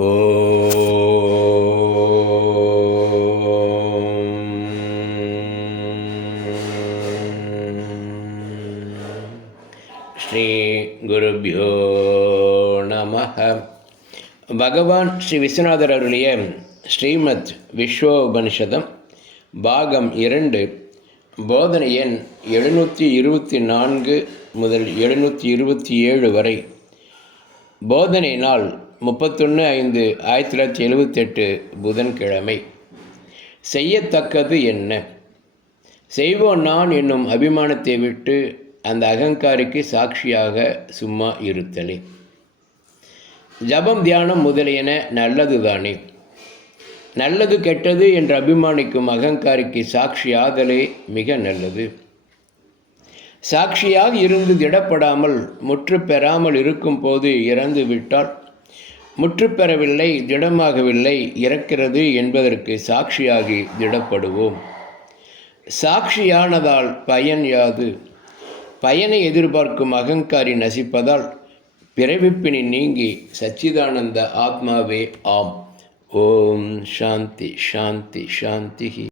ஸ்ரீ குருபியோ நம பகவான் ஸ்ரீ விஸ்வநாதர் அருளிய ஸ்ரீமத் விஸ்வோபனிஷதம் பாகம் இரண்டு போதனை எண் எழுநூற்றி இருபத்தி நான்கு முதல் எழுநூற்றி இருபத்தி ஏழு வரை. போதனை நாள் முப்பத்தொன்று ஐந்து ஆயிரத்தி தொள்ளாயிரத்தி எழுபத்தெட்டு புதன்கிழமை. செய்யத்தக்கது என்ன? செய்வோம் நான் என்னும் அபிமானத்தை விட்டு அந்த அகங்காரிக்கு சாட்சியாக சும்மா இருத்தலே. ஜபம் தியானம் முதலியன நல்லது தானே நல்லது கெட்டது என்று அபிமானிக்கும் அகங்காரிக்கு சாட்சியாதலே மிக நல்லது. சாட்சியாக இருந்து திடப்படாமல் முற்று பெறாமல் இருக்கும் போது இறந்து விட்டால் முற்றுப்பெறவில்லை திடமாகவில்லை இறக்கிறது என்பதற்கு சாட்சியாகி திடப்படுவோம். சாட்சியானதால் பயன் யாது? பயனை எதிர்பார்க்கும் அகங்காரி நசிப்பதால் பிறவிப்பினி நீங்கி சச்சிதானந்த ஆத்மாவே ஆம். ஓம் சாந்தி சாந்தி சாந்தி